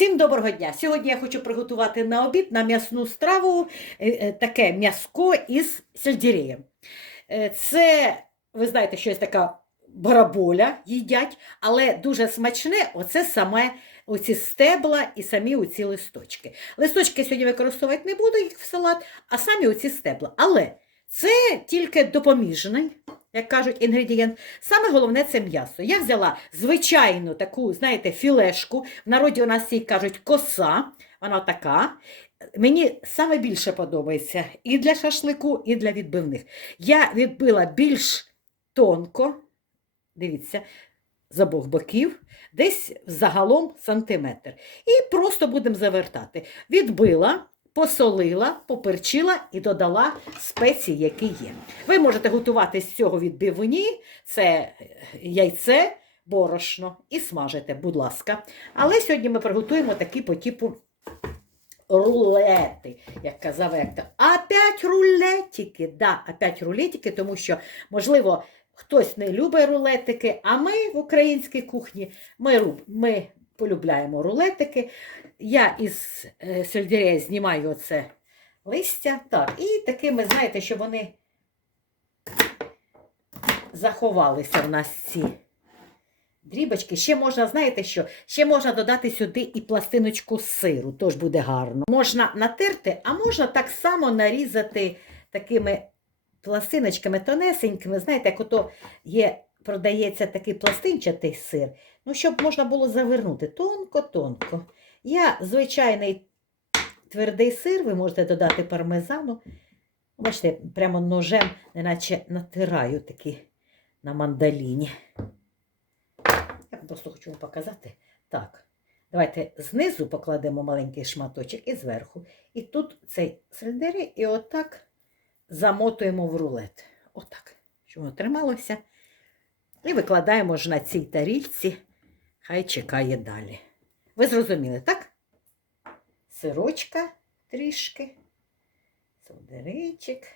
Всім доброго дня! Сьогодні я хочу приготувати на обід на м'ясну страву е, е, таке м'яско із сельдереєм. Е, Це, ви знаєте, що є така бараболя їдять, але дуже смачне оце саме оці стебла і самі оці листочки. Листочки сьогодні використовувати не буду їх в салат, а самі оці стебла. Але це тільки допоміжний, як кажуть, інгредієнт. Саме головне це м'ясо. Я взяла звичайну таку, знаєте, філешку. В народі у нас її кажуть коса. Вона така. Мені саме більше подобається і для шашлику, і для відбивних. Я відбила більш тонко, дивіться, з обох боків, десь загалом сантиметр. І просто будемо завертати. Відбила, посолила, поперчила і додала спеції, які є. Ви можете готувати з цього відбивні, це е, яйце, борошно і смажите, будь ласка. Але сьогодні ми приготуємо такі по типу рулети, як казав Ектор. Опять рулетики. Да, опять рулетики, тому що, можливо, хтось не любить рулетики, а ми в українській кухні ми, ми полюбляємо рулетики. Я із е, сельдерея знімаю оце листя. Так, і такими, знаєте, щоб вони заховалися в нас ці дрібочки. Ще можна, знаєте що? Ще можна додати сюди і пластиночку сиру, тож буде гарно. Можна натерти, а можна так само нарізати такими пластиночками тонесенькими. Знаєте, як ото є, продається такий пластинчатий сир. Ну, щоб можна було завернути тонко-тонко. Я звичайний твердий сир, ви можете додати пармезану. Бачите, прямо ножем, неначе натираю такі на мандаліні. Я просто хочу вам показати. Так, давайте знизу покладемо маленький шматочок і зверху. І тут цей сельдерей, і отак замотуємо в рулет. Отак, щоб воно трималося. І викладаємо ж на цій тарільці, хай чекає далі. Ви зрозуміли, так? Сирочка трішки, сельдерейчик.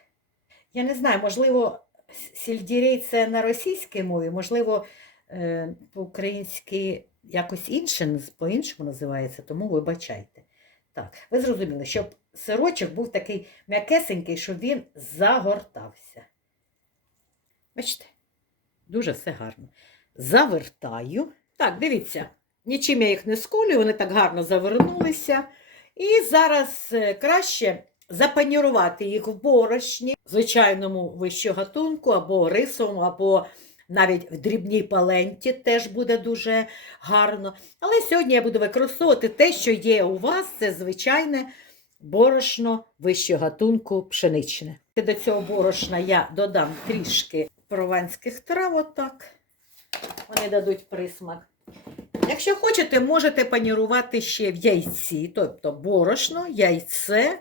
Я не знаю, можливо, с- сельдерей це на російській мові, можливо, е, по-українськи якось інше, по-іншому називається, тому вибачайте. Так, ви зрозуміли, щоб сирочок був такий м'якесенький, щоб він загортався. Бачите, дуже все гарно. Завертаю. Так, дивіться, нічим я їх не сколюю, вони так гарно завернулися. І зараз е, краще запанірувати їх в борошні, звичайному вищого гатунку, або рисовому, або навіть в дрібній паленті теж буде дуже гарно. Але сьогодні я буду використовувати те, що є у вас, це звичайне борошно вищого гатунку пшеничне. До цього борошна я додам трішки прованських трав, отак. Вони дадуть присмак. Якщо хочете, можете панірувати ще в яйці, тобто борошно, яйце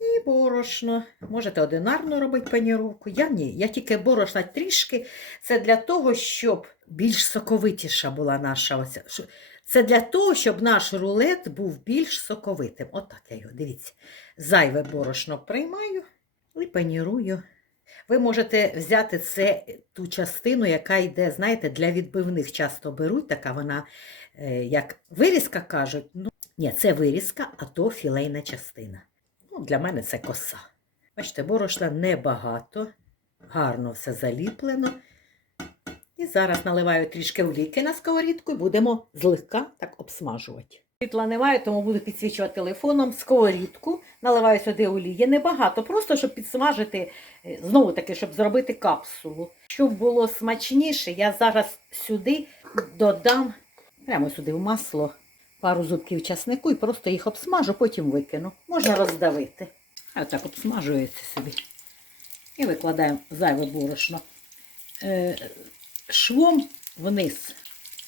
і борошно. Можете одинарно робити паніровку. Я ні, я тільки борошна трішки. Це для того, щоб більш соковитіша була наша. Оця. Це для того, щоб наш рулет був більш соковитим. Отак я його, дивіться. Зайве борошно приймаю і панірую. Ви можете взяти це, ту частину, яка йде, знаєте, для відбивних часто беруть, така вона, е, як вирізка кажуть, ну, ні, це вирізка, а то філейна частина. Ну, для мене це коса. Бачите, борошна небагато, гарно все заліплено. І зараз наливаю трішки олійки на сковорідку і будемо злегка так обсмажувати. Світла немає, тому буду підсвічувати телефоном сковорідку, наливаю сюди олії. Небагато, просто щоб підсмажити, е, знову таки, щоб зробити капсулу. Щоб було смачніше, я зараз сюди додам, прямо сюди в масло, пару зубків часнику і просто їх обсмажу, потім викину. Можна роздавити. А отак обсмажується собі. І викладаємо зайве борошно. Е, швом вниз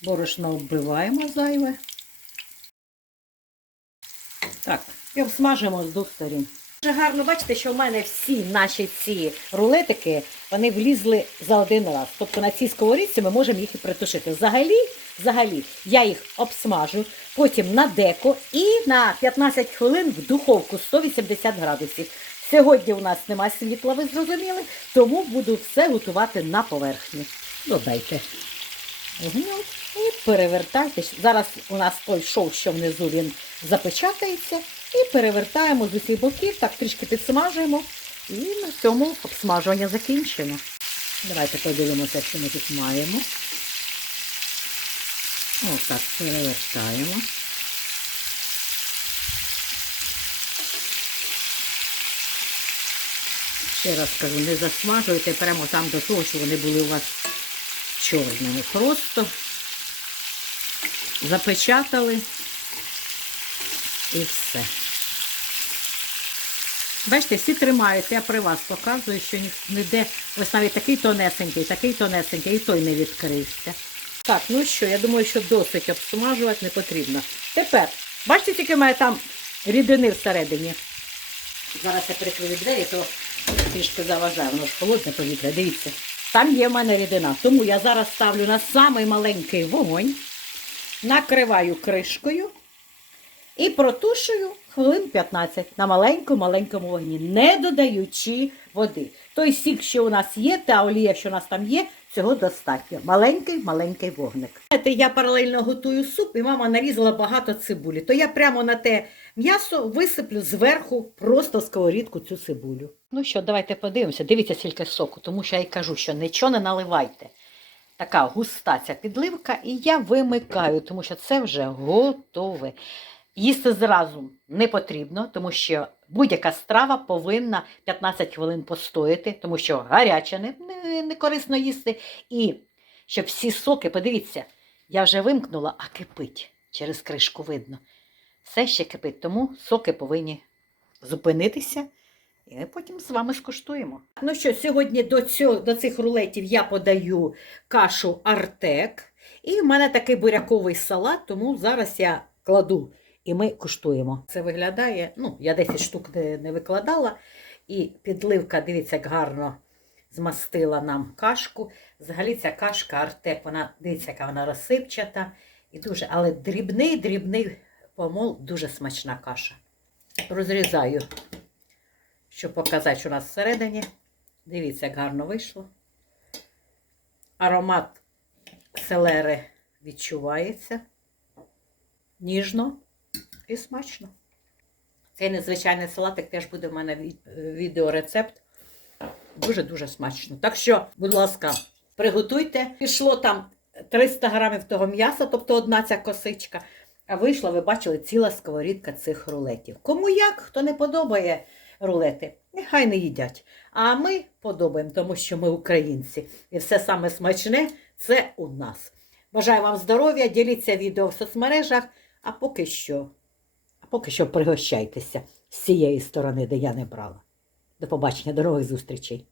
борошно вбиваємо зайве. Так, і обсмажимо з двох сторін. Дуже гарно бачите, що в мене всі наші ці рулетики вони влізли за один раз. Тобто на цій сковорідці ми можемо їх і притушити. Взагалі, взагалі, я їх обсмажу, потім на деко і на 15 хвилин в духовку 180 градусів. Сьогодні у нас нема світла, ви зрозуміли, тому буду все готувати на поверхні. Додайте вогню І перевертайте. Зараз у нас той шов, що внизу він запечатається. І перевертаємо з усіх боків, так трішки підсмажуємо. І на цьому обсмажування закінчено. Давайте подивимося, що ми тут маємо. Отак перевертаємо. Ще раз кажу, не засмажуйте прямо там до того, що вони були у вас чорними. Просто запечатали і все. Бачите, всі тримають, я при вас показую, що ні- ніде, ось навіть такий тонесенький, такий тонесенький, і той не відкрився. Так, ну що, я думаю, що досить обсмажувати не потрібно. Тепер, бачите, тільки мене там рідини всередині. Зараз я прикрию двері, то трішки заважаю, воно ж холодне повітря, дивіться. Там є в мене рідина, тому я зараз ставлю на самий маленький вогонь, накриваю кришкою і протушую хвилин 15 на маленькому-маленькому вогні, не додаючи води. Той сік, що у нас є, та олія, що у нас там є, цього достатньо. Маленький-маленький вогник. Знаєте, я паралельно готую суп, і мама нарізала багато цибулі. То я прямо на те м'ясо висиплю зверху просто сковорідку цю цибулю. Ну що, давайте подивимося. Дивіться скільки соку, тому що я й кажу, що нічого не наливайте. Така густа ця підливка, і я вимикаю, тому що це вже готове. Їсти зразу не потрібно, тому що будь-яка страва повинна 15 хвилин постояти, тому що гаряче не, не, не корисно їсти. І щоб всі соки, подивіться, я вже вимкнула, а кипить. Через кришку видно. Все ще кипить, тому соки повинні зупинитися. І ми потім з вами скуштуємо. Ну що, сьогодні до, цього, до цих рулетів я подаю кашу Артек. І в мене такий буряковий салат, тому зараз я кладу і ми куштуємо. Це виглядає, ну, я 10 штук не, не викладала. І підливка, дивіться, як гарно змастила нам кашку. Взагалі ця кашка Артек, вона, дивіться, яка вона розсипчата. І дуже, але дрібний, дрібний помол, дуже смачна каша. Розрізаю, щоб показати, що у нас всередині. Дивіться, як гарно вийшло. Аромат селери відчувається ніжно і смачно. Цей незвичайний салатик теж буде в мене е, відеорецепт. Дуже-дуже смачно. Так що, будь ласка, приготуйте. Пішло там 300 грамів того м'яса, тобто одна ця косичка. А вийшла, ви бачили, ціла сковорідка цих рулетів. Кому як, хто не подобає рулети, нехай не їдять. А ми подобаємо, тому що ми українці. І все саме смачне це у нас. Бажаю вам здоров'я, діліться відео в соцмережах, а поки що, поки що пригощайтеся з цієї сторони, де я не брала. До побачення, дорогих зустрічей.